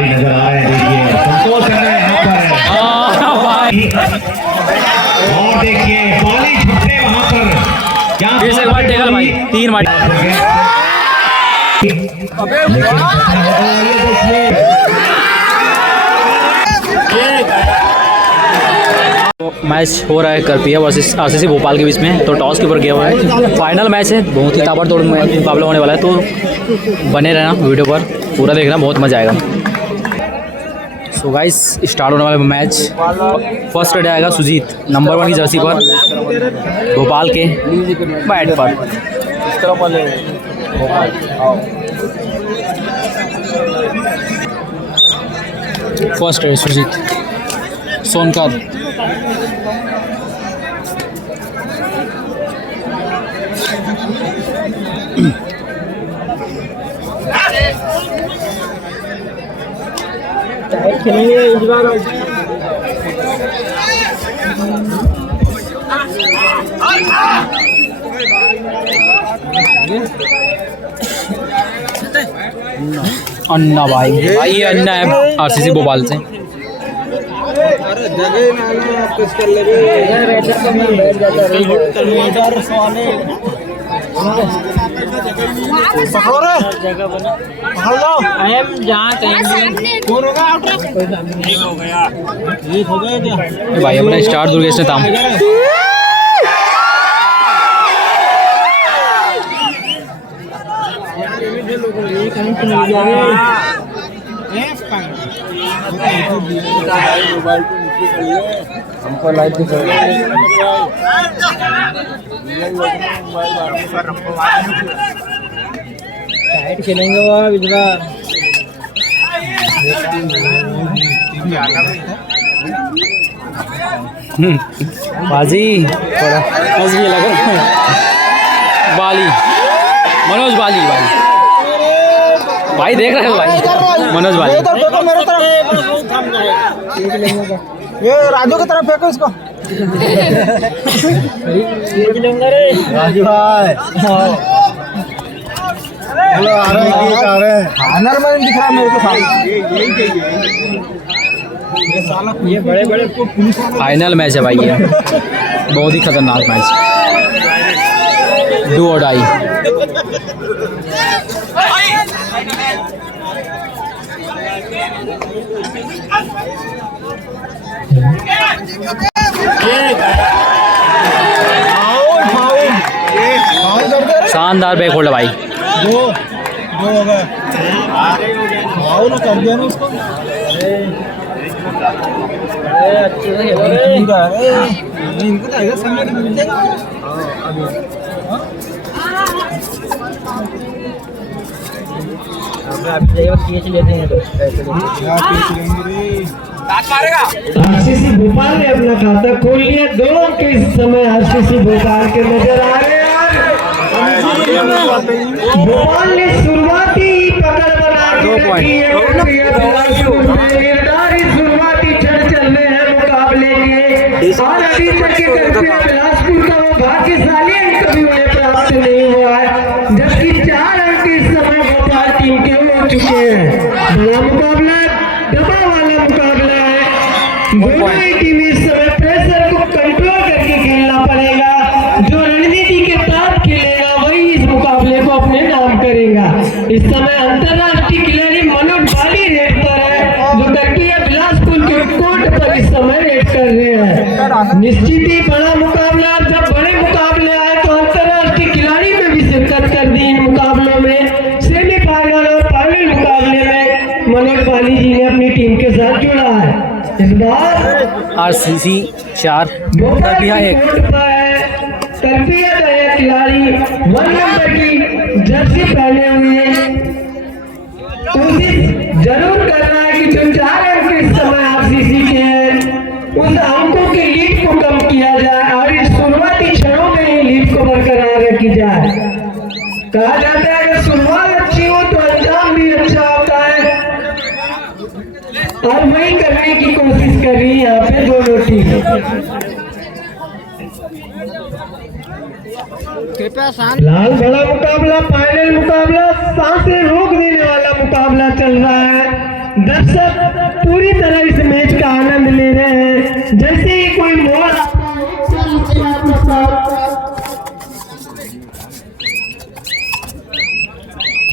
खिलाड़ी नजर आ रहे हैं। देखिए संतोष है यहाँ पर और देखिए बाली छुट्टे वहाँ पर क्या फिर से एक बार टेकल भाई 3 बार मैच हो रहा है करपिया वर्सेस आरसीसी भोपाल के बीच में। तो टॉस के ऊपर गया हुआ है, फाइनल मैच है, बहुत ही ताबड़तोड़ मुकाबला होने वाला है। तो बने रहना वीडियो पर, पूरा देखना, बहुत मजा आएगा। सो गाइस स्टार्ट होने वाला मैच। फर्स्ट रेड आएगा सुजीत नंबर 1 की जर्सी पर भोपाल के बैट पर। फर्स्ट रेड सुजीत सोनकर खेलेंगे इस बार। अन्ना भाई ये अन्ना है आरसीसी भोपाल से। भाई अपना स्टार दुर्गेश ने ताम हमको लाइट खेलेंगे वो बिजवा बाजी लगा बाली मनोज बाली भाई देख रहे हो भाई मनोज बाली। ये राजू की तरफ फेंको इसको। राजू भाई हेलो आ रहे आनर में दिख रहा है मेरे को सामने। ये बड़े बड़े फाइनल मैच है भाई, ये बहुत ही खतरनाक मैच, डू और डाई। शानदार बैक होल्ड भाई। दो हो गए। फाउल कर दिया ना उसको। अच्छे से खेलो रे। इनको तो आएगा सामने के मिल जाएगा। अभी जाइए कैच लेते हैं तो कैच लेंगे रे। आरसीसी भोपाल ने अपना खाता खोल लिया। 2 अंक इस समय आरसीसी भोपाल के नजर आ रहे हैं। भोपाल ने शुरुआती पकड़ बना शुरुआती क्षण चल रहे हैं मुकाबले के, और अभी तक के बिलासपुर का वो भाग्यशाली अंक कभी उन्हें प्राप्त नहीं हुआ है, जबकि 4 अंक इस समय भोपाल टीम के हो चुके हैं। बड़ा मुकाबला, दबाव वाला मुकाबला है। दोनों ही टीम इस समय प्रेशर को कंट्रोल करके खेलना पड़ेगा। जो रणनीति के साथ खेलेगा वही इस मुकाबले को अपने नाम करेगा। इस समय अंतरराष्ट्रीय खिलाड़ी मनोज बाली रेड पर है, जो करपिया बिलासपुर के कोर्ट पर इस समय रेड कर रहे हैं। निश्चित ही बड़ा मुकाबला, जब बड़े मुकाबले आए तो अंतरराष्ट्रीय खिलाड़ी में भी शिरकत कर दी। इन मुकाबलों में सेमीफाइनल और फाइनल मुकाबले में मनोज बाली जी ने अपनी टीम के साथ जुड़ा है। इस बार आरसीसी 4 करपिया 1। करपिया का एक खिलाड़ी 1 नंबर की जर्सी पहने हुए कोशिश जरूर कर रहा है कि जो 4 अंक इस समय आरसीसी के हैं उस अंकों के लीड को कम किया जाए और इस शुरुआती क्षणों में ही लीड को बरकरार रखी जाए। कहा जाता है अगर शुरुआत अच्छी हो तो अंजाम भी अच्छा होता है, और वही करने की कोशिश कर रही है यहाँ पे दोनों टीम। लाल बड़ा मुकाबला, फाइनल मुकाबला, सांसें रोक देने वाला मुकाबला चल रहा है। दर्शक पूरी तरह इस मैच का आनंद ले रहे हैं। जैसे ही कोई मोड़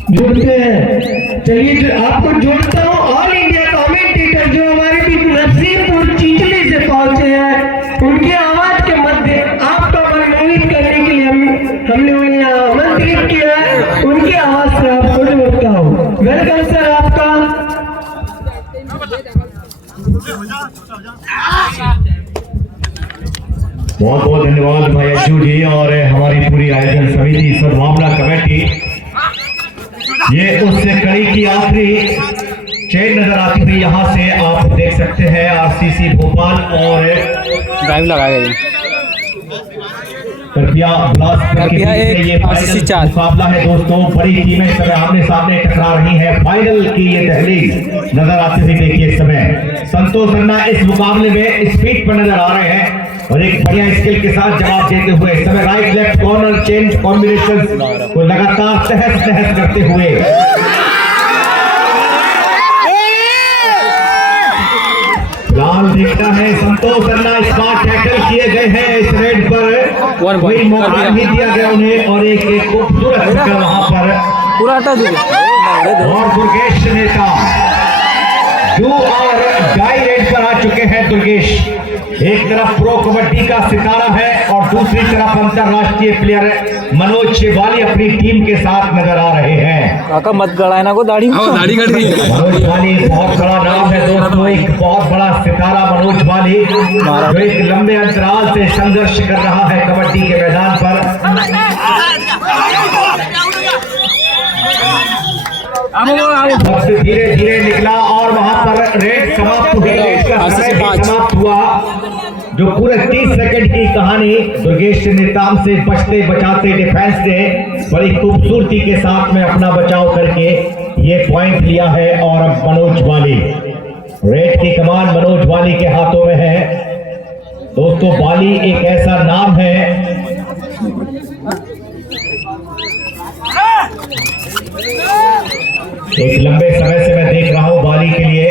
जुड़ते हैं। चलिए आपको जोड़ता हूँ ऑल इंडिया कमेंटेटर जो हमारे बीच नरसिंहपुर चिंचली से पहुंचे हैं, उनकी आवाज के मध्य आपका मन मोहित करने के लिए हमने उन्हें आमंत्रित किया है। उनकी आवाज से आपको जोड़ता हूँ। वेलकम सर आपका। बहुत बहुत धन्यवाद भाई अज्जू जी और हमारी पूरी आयोजन समिति सद्भावना कमेटी। ये उससे कड़ी की आखिरी चेन नजर आती हुई यहाँ से आप देख सकते हैं आरसीसी भोपाल और ड्राइव लगाया गया कृपया कृपया एक RCC 4 मुकाबला है दोस्तों। बड़ी टीमें इस समय आमने सामने टकरा रही हैं। फाइनल की ये दहलीज नजर आती हुई देखिए इस समय संतोष खन्ना इस मुकाबले में स्पीड पर नजर आ रहे हैं और एक बढ़िया स्किल के साथ जवाब देते हुए इस समय right left corner change combination को लगातार तहस तहस करते हुए लाल देखता है संतोष खन्ना स्मार्ट टैकल किए गए हैं इस रेड पर कोई मौका नहीं दिया गया उन्हें और एक खूबसूरत टक्कर वहां पर पूरा हटा दीजिए। और दुर्गेश नेता जो और डाई रेड पर आ चुके हैं। दुर्गेश एक तरफ प्रो कबड्डी का सितारा है और दूसरी तरफ अंतरराष्ट्रीय प्लेयर मनोज शेवाली अपनी टीम के साथ नजर आ रहे हैं। काका मत गड़ाए ना को दाढ़ी कट गई। मनोज वाली बहुत बड़ा नाम है दोस्तों, एक बहुत बड़ा सितारा मनोज वाली जो एक लंबे अंतराल से संघर्ष कर रहा है कबड्डी के मैदान पर। वक्त धीरे धीरे निकला और वहां पर रेड समाप्त हुई। रेड का समय भी समाप्त हुआ जो पूरे 30 सेकंड की कहानी दुर्गेश नेताम से बचते बचाते डिफेंस ने बड़ी खूबसूरती के साथ में अपना बचाव करके ये पॉइंट लिया है। और अब मनोज वाली रेड की कमान मनोज वाली के हाथों में है। दोस्तों वाली एक ऐसा नाम है एक लंबे समय से मैं देख रहा हूं बाली के लिए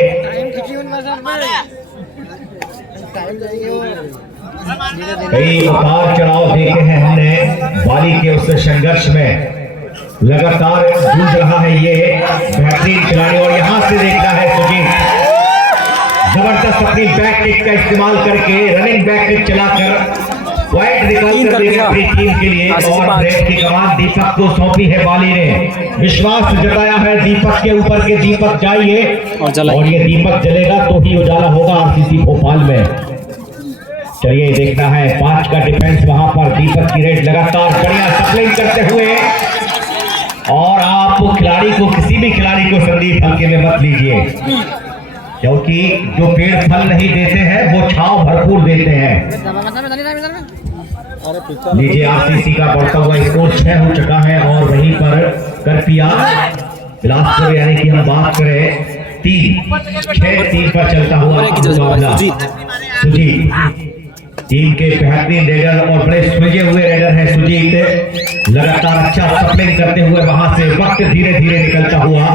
कई उतार चढ़ाव देखे हैं हमने। बाली के उस संघर्ष में लगातार जूझ रहा है ये बेहतरीन खिलाड़ी और यहां से देखना है सुजीत जबरदस्त अपनी बैक किक का इस्तेमाल करके रनिंग बैक किक चलाकर पॉइंट निकाल कर देगा अपनी टीम के लिए। और रेड की कमान दीपक को सौंपी है बाली ने। विश्वास जताया है दीपक के ऊपर के दीपक जाइए और ये दीपक जलेगा तो ही उजाला होगा आरसीसी भोपाल में। चलिए देखना है 5 का डिफेंस वहां पर दीपक की रेड लगातार बढ़िया सप्लाइंग करते हुए। और आप खिलाड़ी को किसी भी खिलाड़ी को संदीप हल्के में मत लीजिए क्योंकि जो पेड़ फल नहीं देते हैं वो छांव भरपूर देते हैं। लीजिए आरसीसी का बढ़ता हुआ स्कोर 6 हो चुका है और वहीं पर करपिया बिलासपुर यानी कि हम बात करें 6-3 पर चलता हुआ मुकाबला। सुजीत टीम के बेहतरीन रेडर और बड़े सुलझे हुए रेडर हैं सुजीत। लगातार अच्छा सप्लिंग करते हुए वहां से वक्त धीरे धीरे निकलता हुआ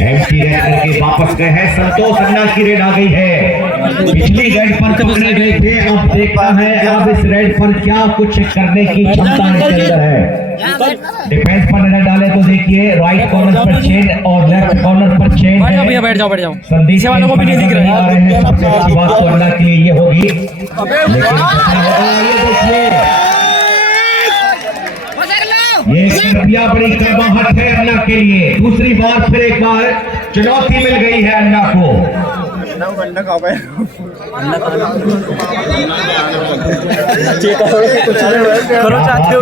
एमटी रेड करके वापस गए हैं। संतोष खन्ना की रेड आ गई है। पिछली रेड पर पकड़े गए थे, अब देखता है अब इस रेड पर क्या कुछ करने की क्षमता इनके अंदर है। डिफेंस पर नजर डाले तो देखिए राइट कॉर्नर पर चेन और लेफ्ट कॉर्नर पर चेन है। बैठ जाओ संदीप वालों को भी नहीं दिख रहा है। सबसे अच्छी बात तो अल्लाह के लिए ये होगी लेकिन ये कृपया बड़ी कर्माहट है अन्ना के लिए। दूसरी बार फिर एक बार चुनौती मिल गई है अन्ना को। करो चाहते हो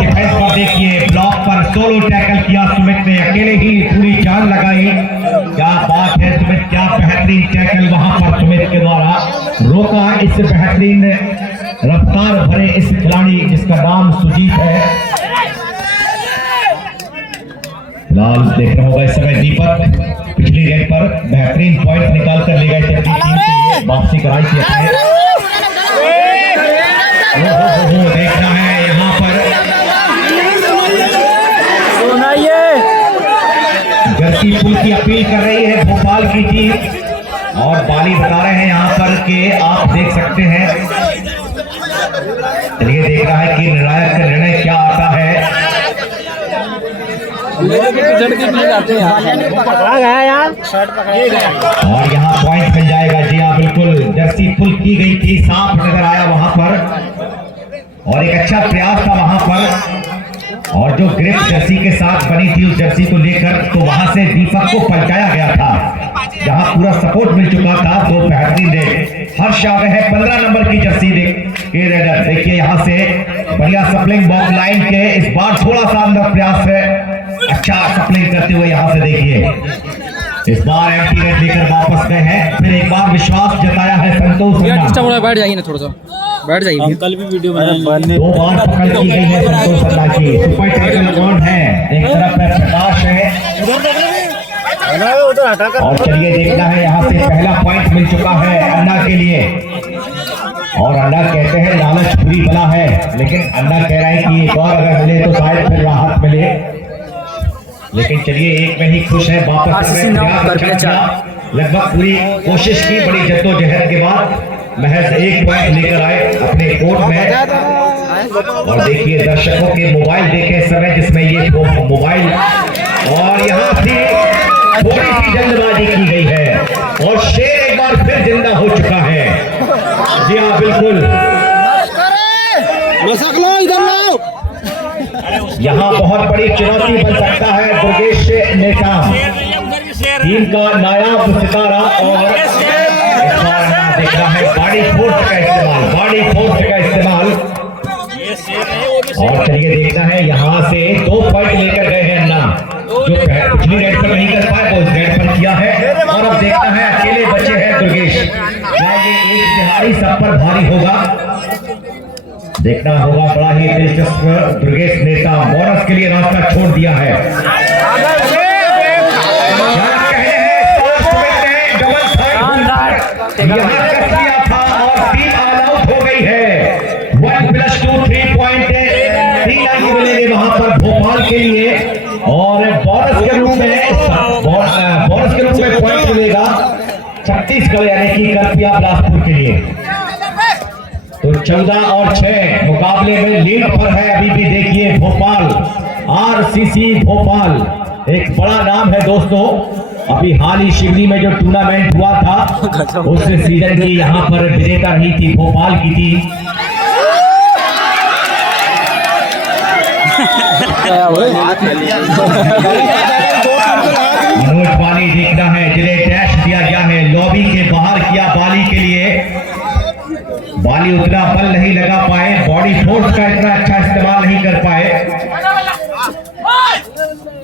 डिफेंस पर देखिए ब्लॉक पर सोलो टैकल किया सुमित ने, अकेले ही पूरी जान लगाई। क्या बात है सुमित, क्या बेहतरीन टैकल वहां पर सुमित के द्वारा रोका इस बेहतरीन रफ्तार भरे इस खिलाड़ी जिसका नाम सुजीत है। लाल देख रहा होगा इस समय दीपक पिछली रेड पर बेहतरीन पॉइंट निकाल कर ले गए थे, वापसी कराई थी अपने। देखना है यहाँ पर जर्सी पुल की अपील कर रही है भोपाल की टीम और बाली बता रहे हैं यहाँ पर कि आप देख सकते हैं। चलिए देख रहा है कि निर्णायक निर्णय क्या आता है। पकड़ा गया यार, और यहाँ पॉइंट मिल जाएगा। जी हाँ बिल्कुल, जर्सी पुल की गई थी, सांप नजर आया वहां पर और एक अच्छा प्रयास था वहां पर। और जो ग्रिप जर्सी के साथ बनी थी उस जर्सी को लेकर तो वहां से दीपक को पलटाया गया था, जहां पूरा सपोर्ट मिल चुका था। तो बेहतरीन रेड हर्ष आ गए हैं 15 नंबर की जर्सी के रेडर। देखिए यहाँ से बढ़िया सप्लिंग बॉक्स लाइन के इस बार थोड़ा सा अंदर प्रयास है, अच्छा सप्लिंग करते हुए यहाँ से देखिए इस बार एंटी रेड लेकर वापस गए हैं। फिर एक बार विश्वास जताया है संतोष शर्मा। बैठ जाइए ना, थोड़ा सा बैठ जाइए। कल भी वीडियो बनाने 2 बार पकड़ की गई है संतोष शर्मा की। सुपर टाइटल कौन है? एक तरफ है प्रकाश है और चलिए देखना है यहाँ से पहला पॉइंट मिल चुका है अन्ना के लिए। और अन्ना कहते हैं लालच बुरी बला है, लेकिन अन्ना कह रहा है कि एक और अगर मिले तो शायद फिर राहत मिले। लेकिन चलिए एक में ही खुश है। वापस लगभग पूरी कोशिश की, बड़ी जद्दोजहद के बाद महज 1 पॉइंट लेकर आए अपने कोर्ट में। और देखिए दर्शकों के मोबाइल देखे इस समय, जिसमें ये मोबाइल और यहाँ से थोड़ी सी जल्दबाजी की गई है और शेर एक बार फिर जिंदा हो चुका है। जी हाँ बिल्कुल, यहाँ बहुत बड़ी चुनौती बन सकता है दुर्गेश नेताम टीम का नायाब सितारा। और इस बार देख रहा है बॉडी फोर्स का इस्तेमाल और चलिए देखना है यहाँ से 2 पॉइंट लेकर गए हैं अन्ना, जो पिछली रेड पर नहीं कर पाए वो इस रेड पर किया है। और अब देखना है अकेले बचे हैं दुर्गेश, क्या ये एक तिहारी सब पर भारी होगा? देखना होगा। बड़ा ही दिलचस्प दुर्गेश नेता बोनस के लिए रास्ता छोड़ दिया है। यहाँ कर दिया था और टीम ऑल आउट हो गई है। 1+2 3 पॉइंट 3 लाख मिलेंगे वहां पर भोपाल के लिए और बोनस के रूप में पॉइंट मिलेगा छत्तीसगढ़ यानी कि करपिया बिलासपुर के लिए। तो 14 और 6 मुकाबले में लीड पर है अभी भी। देखिए भोपाल, आरसीसी भोपाल एक बड़ा नाम है दोस्तों। अभी हाल ही शिवनी में जो टूर्नामेंट हुआ था उस सीजन की यहाँ पर विजेता रही थी भोपाल की टीम। मनोज बाली देखना है जिन्हें डैश दिया गया है, लॉबी के बाहर किया बाली के लिए। बाली उतना बल नहीं लगा पाए, बॉडी फोर्स का इतना अच्छा इस्तेमाल नहीं कर पाए,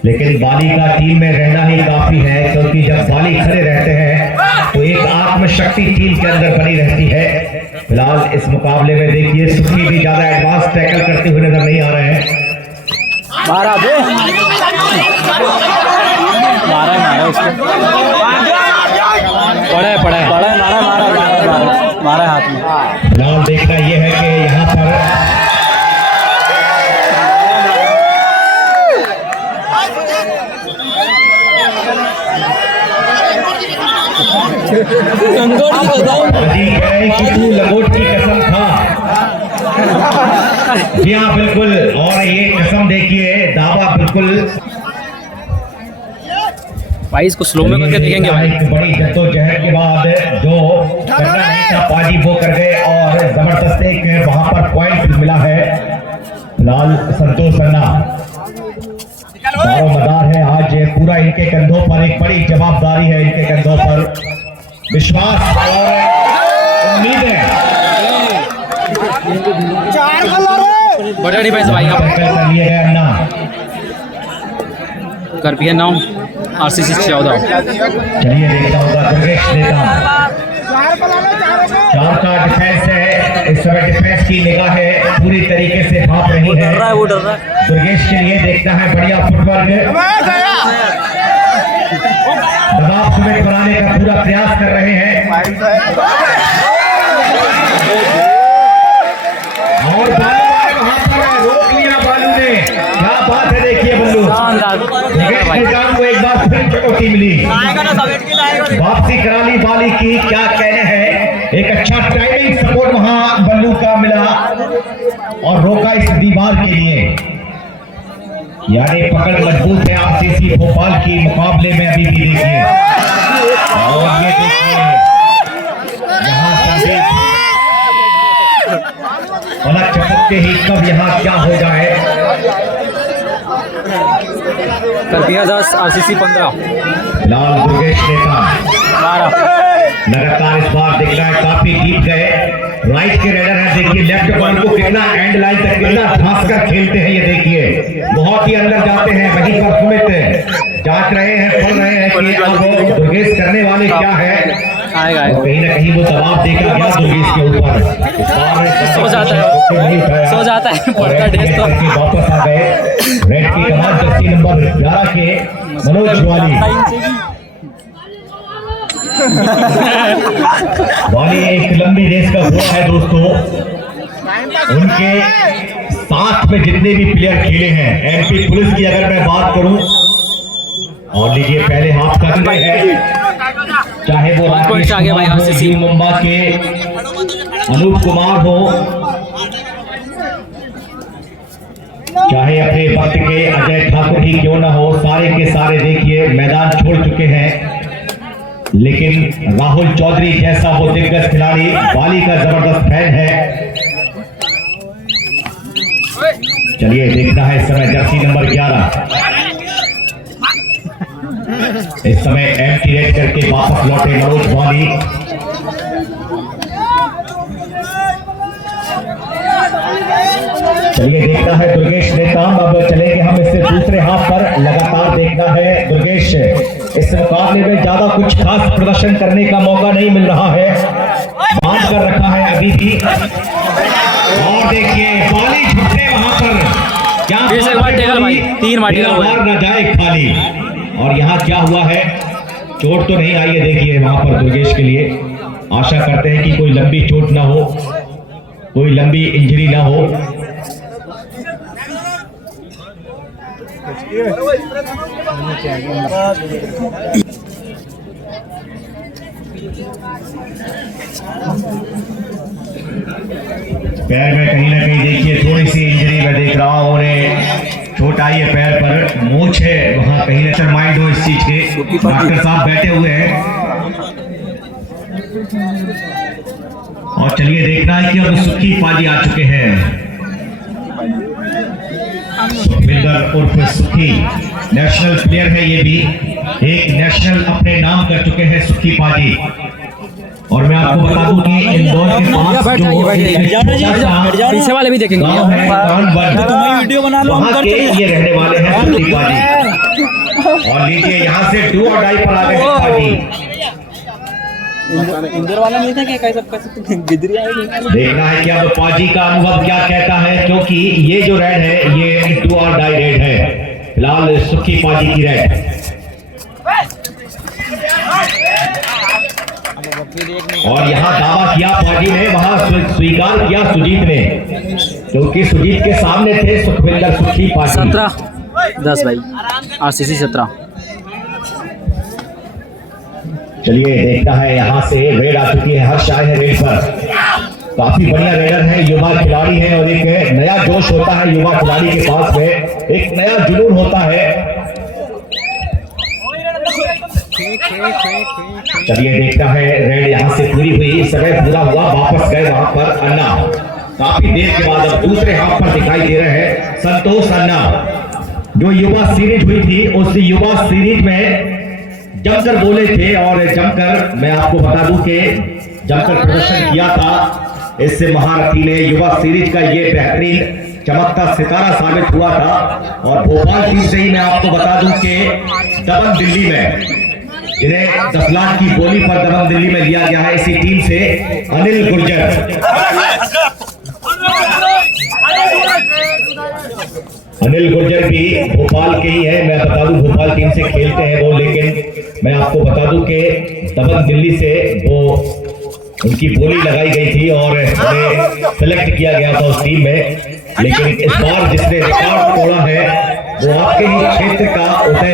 लेकिन बाली का टीम में रहना ही काफी है, क्योंकि जब बाली खड़े रहते हैं तो एक आत्मशक्ति टीम के अंदर बनी रहती है। फिलहाल इस मुकाबले में देखिए सुखी भी ज्यादा एडवांस टैकल करते हुए नजर नहीं आ रहे हैं। मारा मारा हाथ में। फिलहाल देखना यह है कि यहाँ पर कि तू लंगोट की कसम खा। जी हाँ बिल्कुल, और ये कसम देखिए दावा बिल्कुल भाई इसको स्लो में करके देखेंगे भाई। एक बड़ी जद्दोजहद के बाद जो करना नहीं था पाजी वो कर गए और जबरदस्त एक वहां पर पॉइंट मिला है। फिलहाल संतोष अन्ना दारोमदार है आज, पूरा इनके कंधों पर एक बड़ी जवाबदारी है, इनके कंधों पर विश्वास और उम्मीद है। बड़ा डिफेंस भाई कर लिए गए अन्ना कर भी है 9 आरसीसी 14। चलिए देखता होगा दुर्गेश नेता 4 का डिफेंस है इस समय। डिफेंस की निगाहें पूरी तरीके से भाप रही है दुर्गेश के लिए। देखता है बढ़िया फुटवर्क, दबाव समेत बनाने का पूरा प्रयास कर रहे हैं और बालू वहां पर रोक लिया बालू ने। क्या बात है देखिए बल्लू, शानदार भाई। निजाम को एक बार फिर चुनौती मिली, वापसी करा ली बाली की। क्या कहने हैं, एक अच्छा टाइमिंग सपोर्ट वहां बल्लू का मिला और रोका इस दीवार के लिए। यानी पकड़ मजबूत है आरसीसी भोपाल की मुकाबले में अभी भी। देखिए और ये देखिए यहाँ संदीप पलक चपकते ही कब यहाँ क्या हो जाए। कर दिया 10, आरसीसी 15, लाल दुर्गेश नेता 12। लगातार इस बार दिख रहा है काफी डीप गए। राइट के रेडर है, देखिए लेफ्ट बॉल को कितना एंड लाइन तक कितना घास कर खेलते हैं। ये देखिए बहुत ही अंदर जाते हैं। वहीं पर सुमित जांच रहे हैं, पढ़ रहे हैं कि अब दुर्गेश करने वाले क्या है। आएगा और कहीं ना कहीं वो दबाव देखा गया दुर्गेश के ऊपर। सो जाता है, सो जाता है पड़ता ड्रेस तो। वापस आ गए रेड की कमान जर्सी नंबर 11 के मनोज वाली। वाली एक लंबी रेस का घोड़ा है दोस्तों। उनके साथ में जितने भी प्लेयर खेले हैं एमपी पुलिस की अगर मैं बात करूं, और लीजिए पहले हाफ कर रहे हैं, चाहे वो राकेश आगे भाई कुमार हो, आरसीसी टीम मुंबा के अनूप कुमार हो, चाहे अपने वक्त के अजय ठाकुर ही क्यों ना हो, सारे के सारे देखिए मैदान छोड़ चुके हैं। लेकिन राहुल चौधरी जैसा वो दिग्गज खिलाड़ी वाली का जबरदस्त फैन है। चलिए देखना है इस समय जर्सी नंबर 11 इस समय एम्प्टी रेड करके वापस लौटे मनोज वाली। चलिए देखना है दुर्गेश नेताम। अब चलेंगे हम इससे दूसरे हाफ पर। लगातार देखना है दुर्गेश इस मुकाबले में ज्यादा कुछ खास प्रदर्शन करने का मौका नहीं मिल रहा है, बांध कर रखा है अभी भी। और देखिए बाली छुट्टे वहां पर क्या फिर से एक बार टेकल भाई, 3 बार टेकल हुआ है। न जाए खाली। और यहाँ क्या हुआ है, चोट तो नहीं आई है देखिए वहां पर दुर्गेश के लिए। आशा करते हैं कि कोई लंबी चोट ना हो, कोई लंबी इंजरी ना हो। पैर में कहीं ना कहीं देखिए थोड़ी सी इंजरी मैं देख रहा हूं, उन्हें चोट आई है पैर पर, मूंछ है वहां कहीं ना माइंड हो इस चीज के। डॉक्टर साहब बैठे हुए हैं और चलिए देखना है कि अब सुखी पाजी आ चुके हैं। सुखविंदर उर्फ सुखी नेशनल प्लेयर है, ये भी एक नेशनल अपने नाम कर चुके हैं सुखी पाजी। और मैं आपको बता दूं कि इंदौर के पास पीछे वाले भी देखेंगे। तुम्हारी वीडियो बना लो, हम वहाँ के ये रहने वाले हैं सुखी पाजी। और लीजिए यहाँ से डू और डाई पर आ गए पाजी। इंदौर वाला नहीं था क्या, कैसे गिदरी आएगी। देखना है कि अब पाजी का अनुभव क्या कहता है, क्योंकि ये जो रेड है ये डू और डाई रेड है। फिलहाल सुखी पाजी की रेड। और यहाँ दावा किया पाजी ने, वहां स्वीकार किया सुजीत ने, क्योंकि सुजीत के सामने थे सुखविंदर सुखी पाजी। 17-10 भाई, आरसीसी 17। चलिए देखता है यहाँ से रेड आ चुकी है, हर्ष आए हैं रेड पर। काफी बढ़िया रेडर है, युवा खिलाड़ी है और एक नया जोश होता है युवा खिलाड़ी के पास में, एक नया जुनून होता है। चलिए देखता है रेड यहाँ से पूरी हुई, समय पूरा हुआ, वापस गए वहां पर अन्ना। काफी देर के बाद अब दूसरे हाथ पर दिखाई दे रहे हैं संतोष अन्ना। जो युवा सीरीज हुई थी उस युवा सीरीज में जमकर बोले थे और जमकर मैं आपको बता दूं कि जमकर प्रदर्शन किया था। इससे महारथी ने युवा सीरीज का ये बेहतरीन चमकता सितारा साबित हुआ था। और भोपाल टीम से ही मैं आपको बता दूं कि दबंग दिल्ली में जिन्हें 10 लाख की बोली पर दबंग दिल्ली में लिया गया है, इसी टीम से अनिल गुर्जर। अनिल गुर्जर भी भोपाल के ही है, मैं बता दूं भोपाल टीम से खेलते हैं वो। लेकिन मैं आपको बता दूं कि दबंग दिल्ली से वो उनकी बोली लगाई गई थी और उन्हें सेलेक्ट किया गया था उस टीम में। लेकिन इस बार जिसने रिकॉर्ड तोड़ा है वो आपके ही क्षेत्र का उदय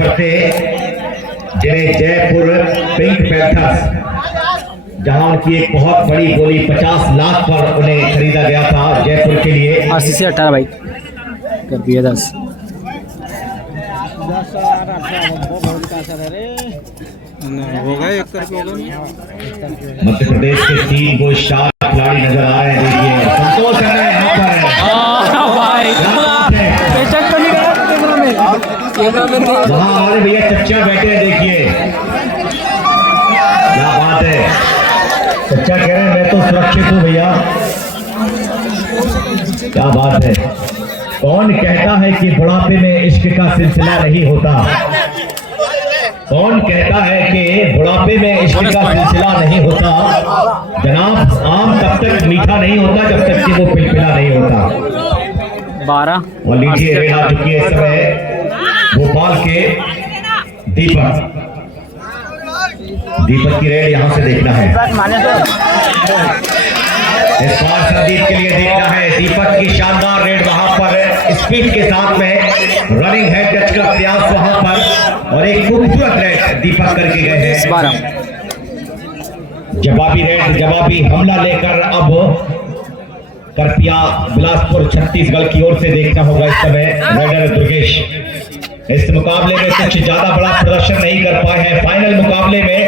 फरते जिन्हें जयपुर पिंक पैंथर्स, जहां उनकी एक बहुत बड़ी बोली 50 लाख पर उन्हें खरीदा गया था जयपुर के लिए। 80 से 18 भाई कर दिया 10। मध्य प्रदेश के 3 गो स्टार खिलाड़ी नजर आ रहे हैं। देखिए संतोष है यहाँ पर, वहाँ हमारे भैया चच्चा बैठे हैं। देखिए क्या बात है, चच्चा कह रहे हैं मैं तो सुरक्षित हूँ भैया। क्या बात है। कौन कहता है कि बुढ़ापे में इश्क का सिलसिला नहीं होता? कौन कहता है कि बुढ़ापे में इश्क का सिलसिला नहीं होता? जनाब आम तब तक मीठा नहीं होता जब तक कि वो पिलपिला नहीं होता। 12 और लीजिए रेल आ चुकी है इस समय भोपाल के दीपक की रेल यहाँ से देखना है। इस बार संदीप के लिए देखना है दीपक की शानदार रेड, वहां पर स्पीड के साथ में रनिंग है, टच का प्रयास वहां पर, और एक खूबसूरत रेड दीपक करके गए हैं। 12 जवाबी रेड, जवाबी हमला लेकर अब करपिया बिलासपुर छत्तीसगढ़ की ओर से देखना होगा इस समय रेडर दुर्गेश। इस मुकाबले में कुछ ज्यादा बड़ा प्रदर्शन नहीं कर पाए हैं। फाइनल मुकाबले में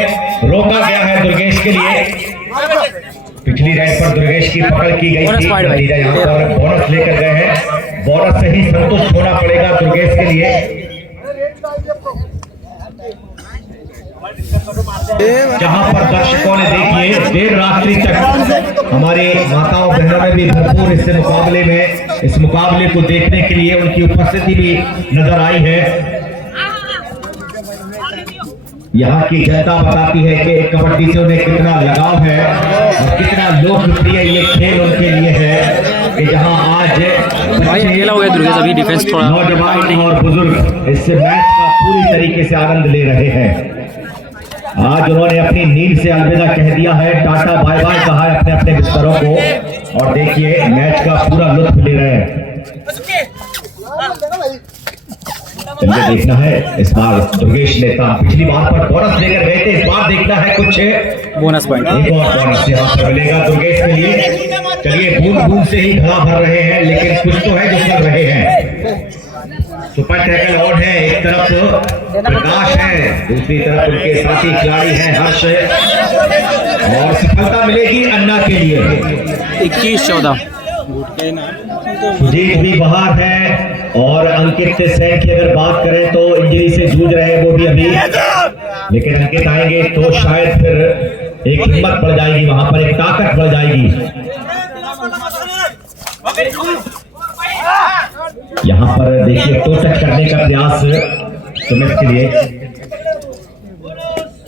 रोका गया है दुर्गेश के लिए। पिछली रेड पर दुर्गेश की पकड़ की गई थी, नतीजा यहाँ पर बोनस लेकर गए हैं। बोनस से ही संतुष्ट होना पड़ेगा दुर्गेश के लिए। जहां पर दर्शकों ने देखिए देर रात्रि तक, हमारे माताओं बहनों ने भी भरपूर इस मुकाबले को देखने के लिए उनकी उपस्थिति भी नजर आई है। यहाँ की जनता बताती है कि कबड्डी से उन्हें कितना लगाव है और कितना लोकप्रिय ये खेल उनके लिए है कि जहाँ आज भाई अकेला हो गया दुर्गेश, अभी डिफेंस थोड़ा नौजवान और बुजुर्ग इस मैच का पूरी तरीके से आनंद ले रहे हैं। आज उन्होंने अपनी नींद से अलविदा कह दिया है, टाटा बाय बाय कहा है अपने अपने बिस्तरों को, और देखिए मैच का पूरा लुत्फ ले रहे हैं। चलिए देखना है इस बार दुर्गेश नेता पिछली बार पर बोनस लेकर गए थे, इस बार देखना है कुछ बोनस पॉइंट। एक और बोनस यहाँ पर मिलेगा दुर्गेश के लिए। चलिए बूंद बूंद से ही घड़ा भर रहे हैं, लेकिन कुछ तो है जो कर रहे हैं। सुपर टैकल आउट है, एक तरफ प्रकाश है, दूसरी तरफ उनके साथी खिलाड़ी हैं हर्ष, और सफलता मिलेगी अन्ना के लिए। 21-14 सुजीत भी बाहर है, और अंकित सेन की अगर बात करें तो इंजरी से जूझ रहे हैं वो भी अभी, लेकिन अंकित आएंगे तो शायद फिर एक हिम्मत बढ़ जाएगी, वहां पर एक ताकत बढ़ जाएगी। यहाँ पर देखिए टो टच करने का प्रयास सुमित के लिए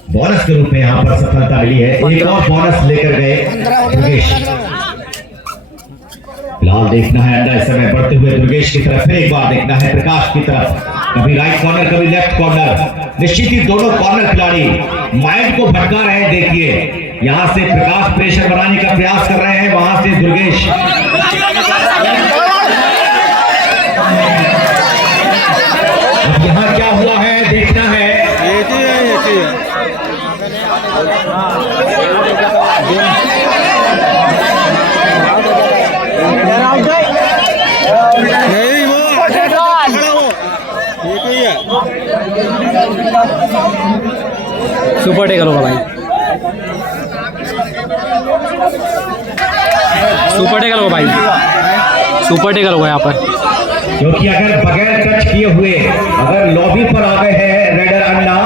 बोनस के रूप में यहाँ पर सफलता मिली है। एक और बोनस लेकर गए दुर्गेश। फिलहाल देखना है अंडा इस समय बढ़ते हुए दुर्गेश की तरफ, फिर एक बार देखना है प्रकाश की तरफ, कभी राइट कॉर्नर कभी लेफ्ट कॉर्नर। निश्चित ही दोनों कॉर्नर खिलाड़ी माइंड को भटका रहे हैं। देखिए यहाँ से प्रकाश प्रेशर बनाने का प्रयास कर रहे हैं, वहां से दुर्गेश। अब यहाँ क्या हुआ है देखना है। सुपर टेकल होगा भाई, सुपर टेकल होगा भाई, सुपर टेकल होगा यहाँ पर। क्योंकि अगर बगैर टच किए हुए अगर लॉबी पर आ गए हैं रेडर अन्ना,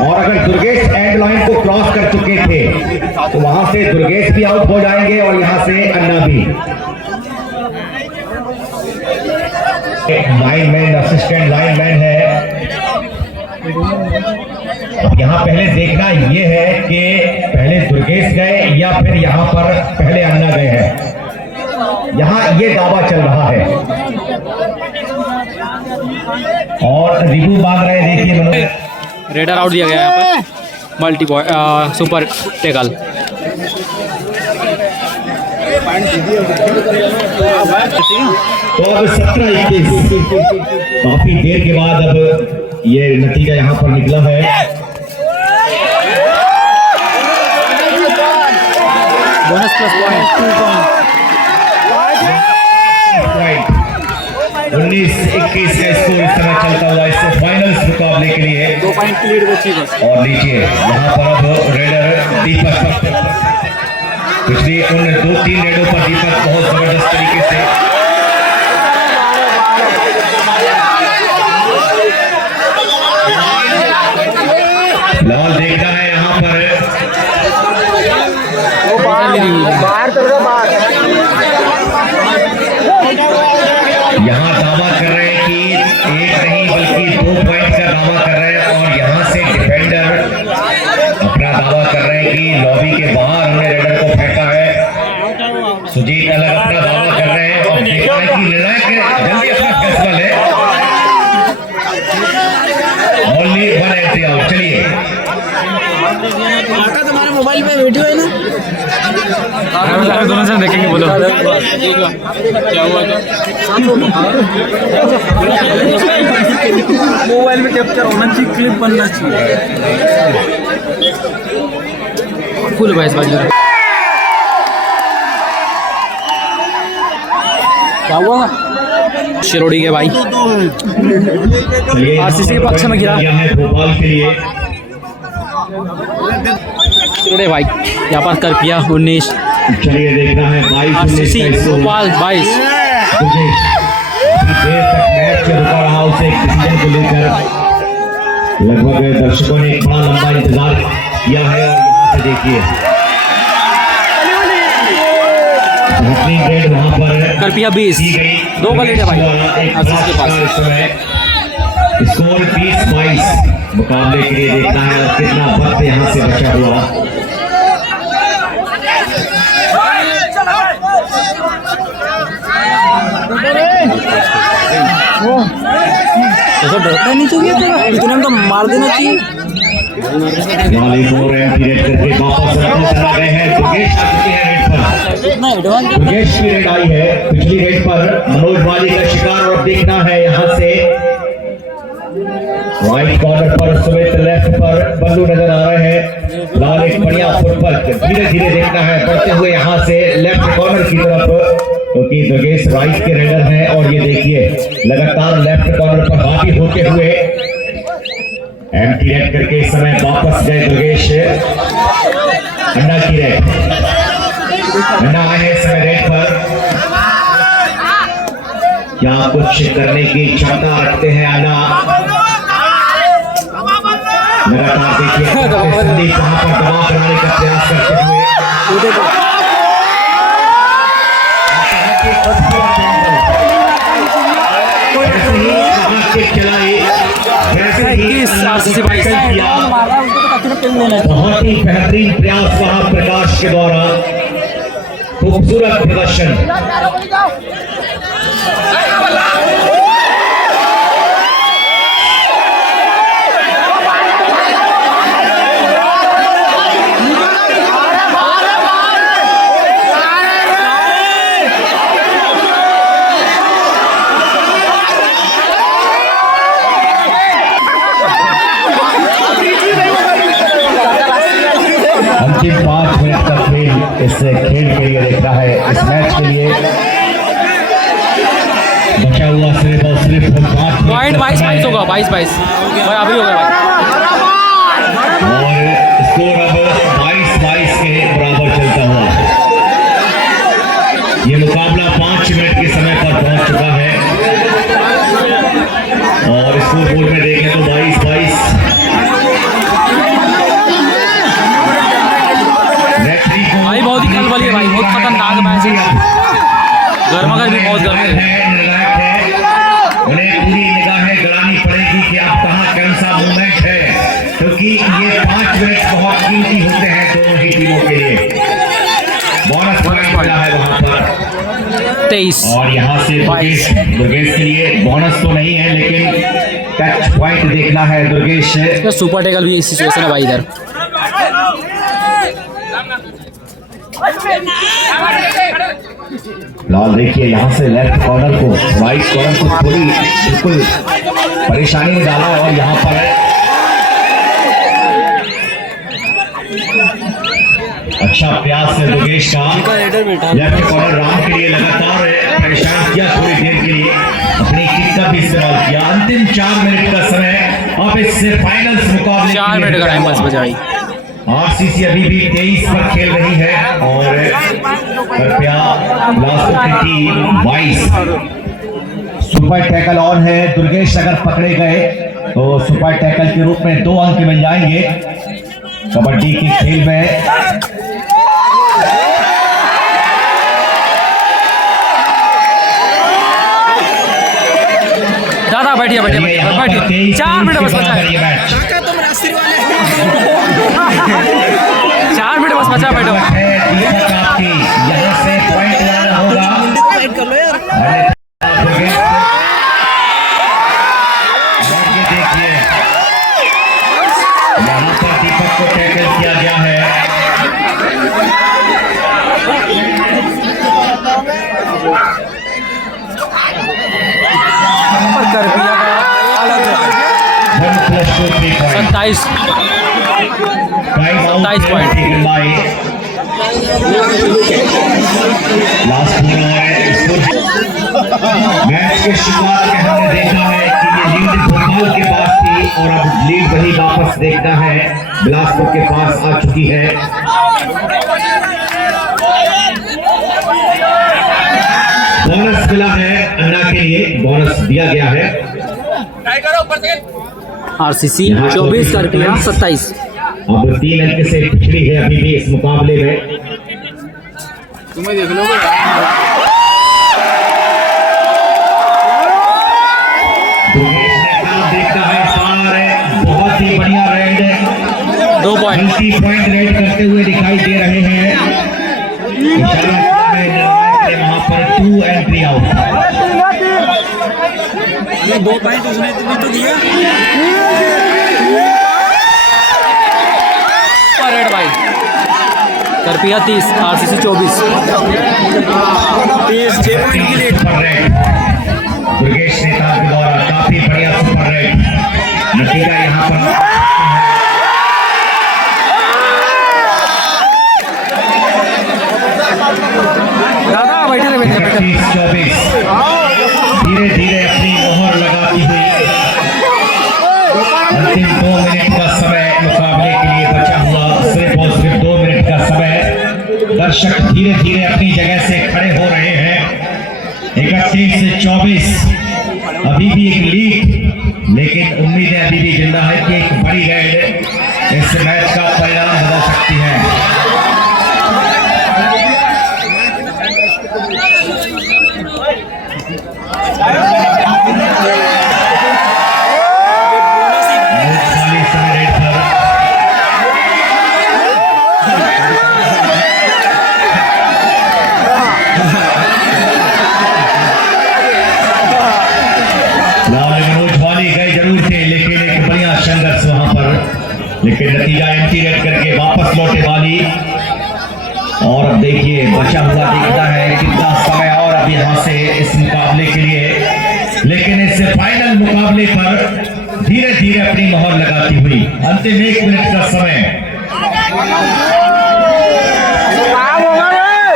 और अगर दुर्गेश एंड लाइन को क्रॉस कर चुके थे तो वहां से दुर्गेश भी आउट हो जाएंगे और यहां से अन्ना भी। लाइनमैन असिस्टेंट लाइनमैन है। अब यहाँ पहले देखना ये है कि पहले दुर्गेश गए या फिर यहाँ पर पहले अन्ना गए हैं, यहाँ ये दावा चल रहा है। और रिव्यू मांग रहे हैं, देखिए रेडर आउट दिया गया यहाँ पर, मल्टी सुपर टेकल। तो अब 17-21 काफी देर के बाद अब ये नतीजा यहाँ पर निकला है। बोनस प्लस पॉइंट 19-21 का स्कोर इस समय चलता हुआ इस फाइनल्स मुकाबले के लिए 2 पॉइंट की लीड बची बस। और लीजिए यहाँ पर अब रेडर दीपक, पिछली उन 2-3 रेडों पर दीपक बहुत जबरदस्त तरीके से लाल देखना है यहाँ पर यहाँ दावा कर रहे हैं कि एक नहीं बल्कि 2 पॉइंट का दावा कर रहे हैं और यहाँ से डिफेंडर अपना दावा कर रहे हैं कि लॉबी के बाहर हमने रेडर को फेंका है। सुजीत अलग अपना दावा कर रहे हैं और देखना है कि निर्णायक जल्दी अपना फैसला ले। Only 1 entry out. चलिए तुम्हारे मोबाइल पे वीडियो है ना? दोनों से देखेंगे, बोलो क्या हुआ मोबाइल में कैप्चर होना चाहिए, क्लिप बनना चाहिए। फुल बाइस बाजू क्या हुआ शिरोडी के भाई आरसीसी के पक्ष में गिरा भोपाल के लिए शिरोडी भाई यहाँ पर कर पिया 19 चलिए देखना है 22-19 आरसीसी का स्कोर। भोपाल 22 देर तक मैच चल रहा उसे एक डिसीजन को लेकर लगभग दर्शकों ने एक बड़ा लंबा इंतजार किया है और यहाँ से देखिए बेहतरीन रेड वहाँ पर कर पिया 20 की गई। 2 का लीड है भाई एक आरसीसी के पास। इस समय स्कोर 20-22 मुकाबले के लिए देखना है और कितना वक्त यहाँ से बचा हुआ। तो डरता नहीं चाहिए इतने में तो मार देना चाहिए। वाली 4 एम्पीरियड करके वापस चला गए हैं। दुर्गेश आ चुके हैं रेड पर। इतना एडवांस दुर्गेश की रेड आई है पिछली रेड पर मनोज वाली का शिकार और देखना है यहाँ से राइट कॉर्नर पर सुमित, लेफ्ट पर बल्लू नजर आ रहे हैं। लाल एक बढ़िया फुटबॉल धीरे धीरे देखना है बढ़ते हुए यहाँ से लेफ्ट कॉर्नर की तरफ, क्योंकि दुर्गेश राइट के रेडर हैं और ये देखिए लगातार लेफ्ट कॉर्नर पर हावी होते हुए एम्प्टी रेड करके इस समय वापस गए दुर्गेश। अन्ना की रेड, अन्ना आए हैं इस समय रेड पर। क्या कुछ करने की क्षमता रखते हैं अन्ना? लगातार देखिए संदीप वहां पर दबाव बनाने का प्रयास करते हुए चलाई बहुत ही बेहतरीन प्रयास वहां प्रकाश के द्वारा, खूबसूरत प्रदर्शन। अंतिम 5 मिनट का खेल इस खेल के लिए देख रहा है। इस मैच के लिए बचा हुआ सिर्फ और सिर्फ 5 पॉइंट 22 होगा 22 बराबर होगा और स्कोर अब 22-22 के बराबर चलता हुआ। ये मुकाबला 5 मिनट के समय पर पहुंच चुका है और स्कोर बोर्ड में देखें तो 22-22। भाई बहुत ही कल वाली है भाई, बहुत खतरनाक मैच है। गर्मा गर्मी बहुत गर्म है। निर्णायक है, उन्हें पूरी निगाहें गड़ानी पड़ेगी कि आप कहां कौन सा मूवमेंट है, क्योंकि ये 5 मिनट बहुत कीमती होते हैं दोनों ही टीमों के लिए। बोनस पॉइंट मिला है वहां पर 23 और यहाँ से दुर्गेश के लिए बोनस तो नहीं है लेकिन टच पॉइंट देखना है दुर्गेश। सुपर टेकल भी इस सिचुएशन है भाई इधर। फिलहाल देखिए यहाँ से लेफ्ट कॉर्नर को राइट कॉर्नर को थोड़ी बिल्कुल परेशानी में डाला और यहाँ पर अच्छा प्रयास है दुर्गेश का लेफ्ट कॉर्नर राउंड के लिए लगातार परेशान किया थोड़ी देर के लिए अपनी किक का भी इस्तेमाल किया। अंतिम 4 मिनट का समय अब इससे फाइनल्स मुकाबले 4 मिनट का टाइम पास बचा भाई। आरसीसी अभी भी 23 पर खेल रही है और कृपया बिलासपुर की टीम 22। सुपर टैकल ऑन है। दुर्गेश अगर पकड़े गए तो सुपर टैकल के रूप में 2 अंक मिल जाएंगे कबड्डी के खेल में। दादा बैठिए बैठिए 4 मिनट बस बचा है। 4 मिनट बस बचा बैठो। यहाँ से पॉइंट लाना होगा। देखिए यहाँ पर दीपक को टैकल किया गया है। सत्ताईस 27 पॉइंट। मैच के शुरुआत में हमने देखा है कि ये लीड भोपाल के पास थी और अब लीड वही वापस देखना है बिलासपुर के पास आ चुकी है। बोनस मिला है अन्ना के लिए, बोनस दिया गया है। आरसीसी 24 का रुपया 27। अब 3 अंक से पिछड़ी है अभी भी इस मुकाबले में। तुम्हें देख लो देखता है सारे बहुत ही बढ़िया रेड 2 पॉइंट पॉइंट रेड करते हुए दिखाई दे रहे हैं। वहां पर 2 एंट्री आउट। 2 पॉइंट उसने तो दिया रेड भाई। रुपया 30 आरसीसी 24। 6 पॉइंट की लीड। दुर्गेश नेता के द्वारा काफी बढ़िया सुपर रेड नतीजा यहाँ पर। दादा बैठे 24 धीरे धीरे अपनी मोहर लगाती हुई अंतिम 2 मिनट का समय मुकाबले के लिए बचा हुआ। सिर्फ और सिर्फ 2 मिनट का समय। दर्शक धीरे धीरे अपनी जगह से खड़े हो रहे हैं। 31 से 24 अभी भी एक लीड, लेकिन उम्मीदें अभी भी जिंदा है कि एक बड़ी रेड इस मैच का परिणाम बदल सकती है। लेकिन नतीजा एंटी रेड करके वापस लौटे वाली। और अब देखिए बचा हुआ दिखता है कितना समय और अब यहाँ से इस मुकाबले के लिए, लेकिन इस फाइनल मुकाबले पर धीरे धीरे अपनी मोहर लगाती हुई अंतिम 1 मिनट का समय।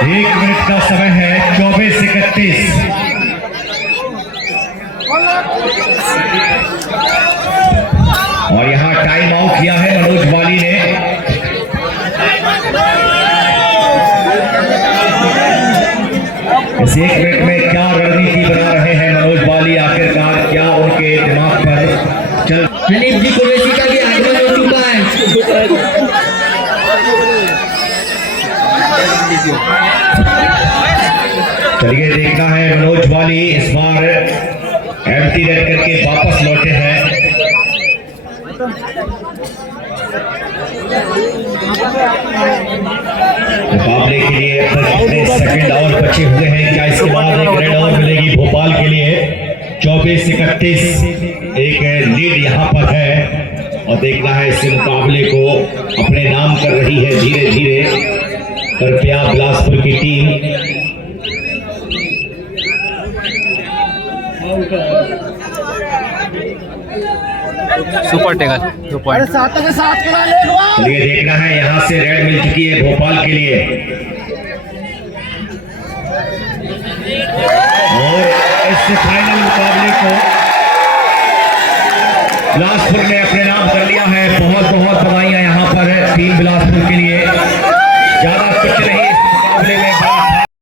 1 मिनट का समय है। 24 से 31 और यहाँ टाइम आउट किया है मनोज वाली ने। इस 1 मिनट में क्या रणनीति बना रहे हैं मनोज वाली, आखिरकार क्या उनके दिमाग पर चल। हनीफ जी कुरैशी का भी आगमन हो चुका है। चलिए देखना है मनोज वाली इस बार एम्प्टी रेड करके वापस लौटे हैं। मुकाबले के लिए कितने सेकंड और बचे हुए हैं? क्या इसके बाद एक रेड और मिलेगी भोपाल के लिए? 24 से 31 एक लीड यहाँ पर है और देखना है इस मुकाबले को अपने नाम कर रही है धीरे धीरे। कृपया बिलासपुर की टीम सुपर टेकर 2 पॉइंट। चलिए देखना है, यहाँ से रेड मिल चुकी है भोपाल के लिए और इस फाइनल मुकाबले को बिलासपुर ने अपने नाम कर लिया है। बहुत बहुत बधाइयां यहाँ पर टीम बिलासपुर के लिए।